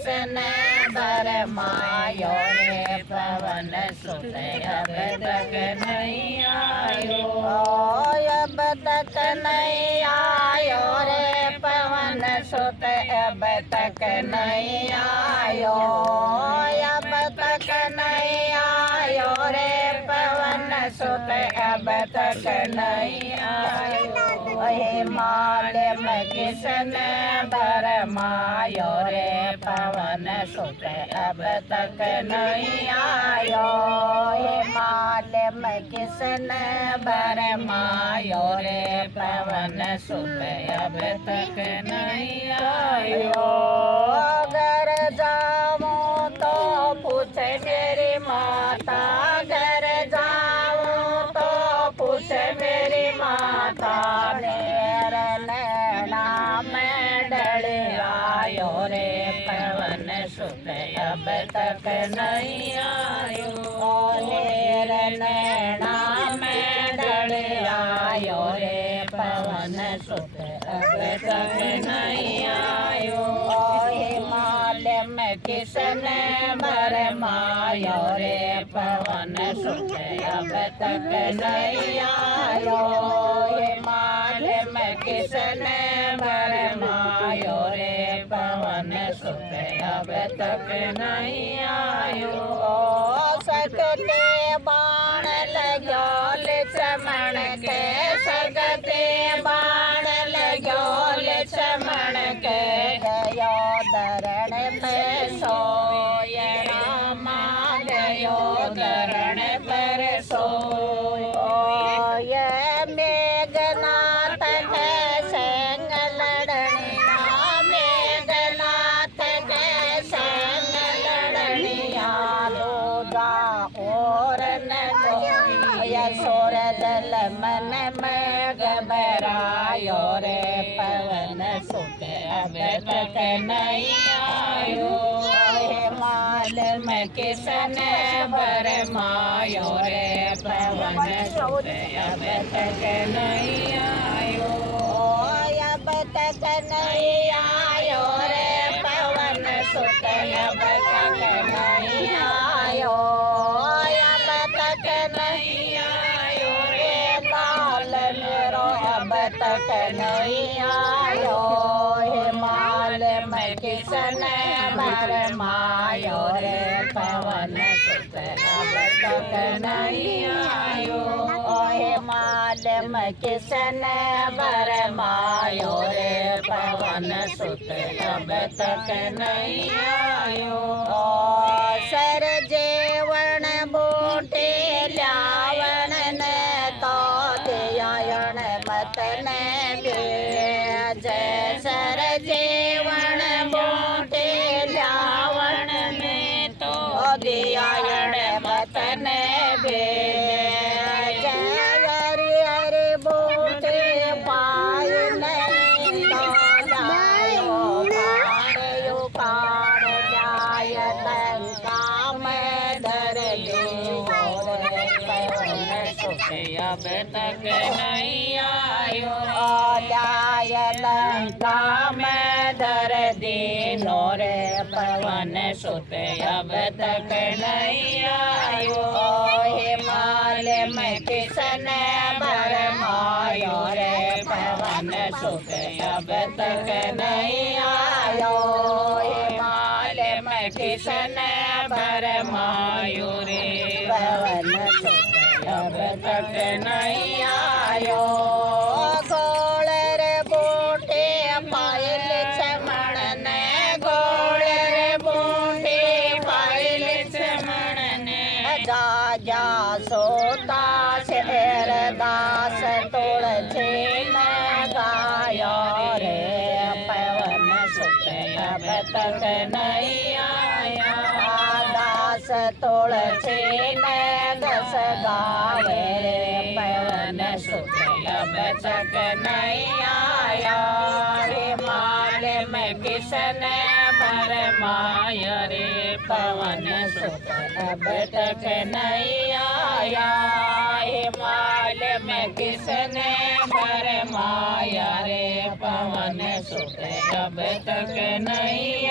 किसने बरमायो रे पवन सुत अब तक नहीं आयो। अब तक नहीं आयो रे पवन सुत अब तक नहीं आयो। अब तक नहीं आयो रे पवन सुत अब तक नहीं आयो। हे माल में किसने बरमायो रे पवन सुत अब तक नहीं आयो। हे माल में किसने बरमायो रे पवन सुत अब तक नहीं आयो। घर जाऊं तो पूछे मेरी माता, घर जाऊं तो पूछे मेरी माता। मेरे नैना में डल आयो रे पवन सुत अब तक नहीं आयो। मेरे नैना में डल आयो रे पवन सुत अब तक नहीं आयो। हिमाल में किसने बरमायो रे पवन सुत अब तक नहीं आयो। हिमाल में किसने बरमायो रे पवन सुत अब तक नहीं आयो। सकते बाण लगो लक्ष्मण के, सकते बाण लगो लक्ष्मण के। गयो धरण पे सोय रामा, गयो धरण पर सोय। मेघनाथ के संग लड़निया, मेघनाथ के संग लड़निया। दूजा और न गोया सोर दल मन में घबरायो रे पवन सुत अब तक नहीं आयो। हिमाल में किसने बरमायो रे पवन सुत अब तक नहीं आयो। अब तक नहीं आयो रे पवन सुत अब तक नहीं आयो। अब तक नहीं आयो रे बाल मेरो अब तक नहीं आयो। हिमाल में किसने बरमायो रे पवन सुत अब तक नहीं आयो। हिमाल में किसने बरमायो रे पवन सुत अब तक नहीं आयो। सर जेवण बूटे ल्यावण ने तो दियायण मत ने भेज। सर जेवण बूटे ल्यावण ने तो दियायण मत ने भेज। हरि हरि बूटे पाय नहीं तो जायो काढ़ उखाड़ जाय लंका में धर लो रे पवन सुत अब तक नहीं आयो। जाय लंका में धर दीनो रे पवन सुत अब तक नहीं आयो। हिमाल में किसने बरमायो रे पवन सुत अब तक नहीं आयो। हिमाल में किसने बरमायो रे पवन सुत अब तक नहीं आयो। गोल रे बूटे पायल चमण ने, गोल रे बूटे पायल चमण ने। जा जा सोता शेर दास तुलसी न गायो रे पवन सुत अब तक नहीं आया। दास तुलसी न दस गावे रे पवन सुत अब तक नहीं आया। हिमाल में किसने बरमायो रे पवन सुत अब तक नहीं आया। हिमाल में किसने बरमाया रे पवन सुत अब तक नहीं